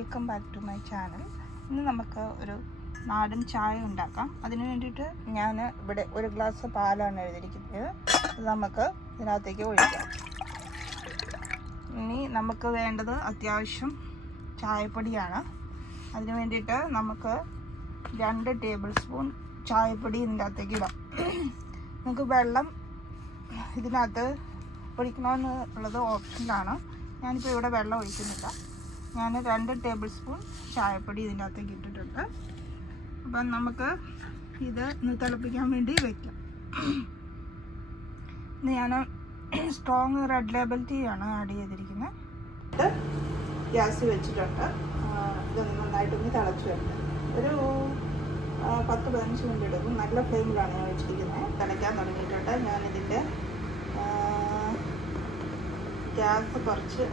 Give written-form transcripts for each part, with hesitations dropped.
Welcome back to my channel. ഇന്ന് നമുക്ക് ഒരു നാടൻ ചായ ഉണ്ടാക്കാം. അതിന് വേണ്ടിയിട്ട് ഞാൻ ഇവിടെ ഒരു ഗ്ലാസ് പാലാണ് എഴുതിയിരിക്കുന്നത്. അത് നമുക്ക് ഇതിനകത്തേക്ക് ഒഴിക്കാം. ഇനി നമുക്ക് വേണ്ടത് അത്യാവശ്യം ചായപ്പൊടിയാണ്. അതിന് വേണ്ടിയിട്ട് നമുക്ക് 2 ടേബിൾ സ്പൂൺ ചായപ്പൊടി ഇതിൻ്റെ അകത്തേക്ക് ഇടാം. നമുക്ക് വെള്ളം ഇതിനകത്ത് ഒഴിക്കണമെന്നുള്ളത് ഓപ്ഷനിലാണ്. ഞാനിപ്പോൾ ഇവിടെ വെള്ളം ഒഴിക്കുന്നില്ല. ഞാൻ 2 ടേബിൾ സ്പൂൺ ചായപ്പൊടി ഇതിൻ്റെ അകത്തേക്ക് ഇട്ടിട്ടുണ്ട്. അപ്പം നമുക്ക് ഇത് ഒന്ന് തിളപ്പിക്കാൻ വേണ്ടി വയ്ക്കാം. ഇന്ന് ഞാൻ സ്ട്രോങ് റെഡ് ലേബൽ ടീ ആണ് ആഡ് ചെയ്തിരിക്കുന്നത്. ഗ്യാസ് വെച്ചിട്ടുണ്ട്. ഇതൊന്ന് നന്നായിട്ടൊന്ന് തിളച്ച് വരട്ടെ. ഒരു 10-15 മിനിറ്റ് എടുക്കും. നല്ല ഫ്ലെയിമിലാണ് ഞാൻ വെച്ചിരിക്കുന്നത്. തിളയ്ക്കാൻ തുടങ്ങിയിട്ടുണ്ട്. ഞാനിതിൻ്റെ ഗ്യാസ്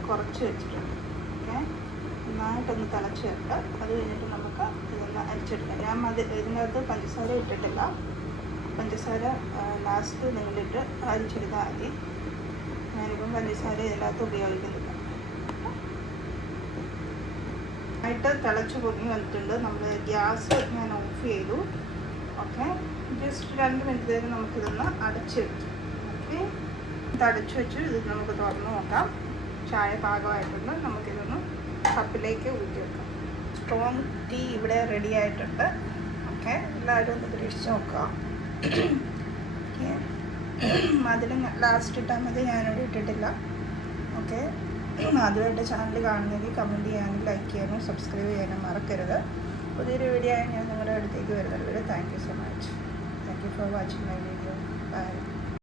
കുറച്ച് വെച്ചിട്ടുണ്ട്. ഓക്കെ, നന്നായിട്ടൊന്ന് തിളച്ച് വരട്ടെ. അത് കഴിഞ്ഞിട്ട് നമുക്ക് ഇതൊന്ന് അരിച്ചെടുക്കാം. ഞാൻ ഇതിനകത്ത് പഞ്ചസാര ഇട്ടിട്ടില്ല. പഞ്ചസാര ലാസ്റ്റ് നിങ്ങളിട്ട് അരിച്ചെടുത്താൽ മതി. ഞാനിപ്പം പഞ്ചസാര ഇതിനകത്ത് ഉപയോഗിക്കുന്നില്ല. ആയിട്ട് തിളച്ച് പൊങ്ങി വന്നിട്ടുണ്ട്. നമ്മൾ ഗ്യാസ് ഞാൻ ഓഫ് ചെയ്തു. ഓക്കെ, ജസ്റ്റ് 2 മിനിറ്റ് നമുക്കിതൊന്ന് അടച്ച് വെച്ചു. ഓക്കെ, ഇത് അടച്ചു വെച്ചു. ഇത് നമുക്ക് തുറന്ന് നോക്കാം. ചായ പാകമായിട്ടുണ്ട്. നമുക്കിതൊന്ന് കപ്പിലേക്ക് ഊറ്റി വെക്കാം. സ്ട്രോങ് ടീ ഇവിടെ റെഡി ആയിട്ടുണ്ട്. ഓക്കെ, എല്ലാവരും ഒന്ന് പരീക്ഷിച്ച് നോക്കാം. ഓക്കെ, അതിൽ ലാസ്റ്റ് ഇട്ടാൽ മതി. ഞാനിവിടെ ഇട്ടിട്ടില്ല. ഓക്കെ, ആദ്യമായിട്ട് ചാനൽ കാണുന്നെങ്കിൽ കമൻറ്റ് ചെയ്യാനും ലൈക്ക് ചെയ്യാനും സബ്സ്ക്രൈബ് ചെയ്യാനും മറക്കരുത്. പുതിയൊരു വീഡിയോ ആയി ഞാൻ നിങ്ങളുടെ അടുത്തേക്ക് വരുന്നത്. Thank you so much. Thank you for watching my video. By.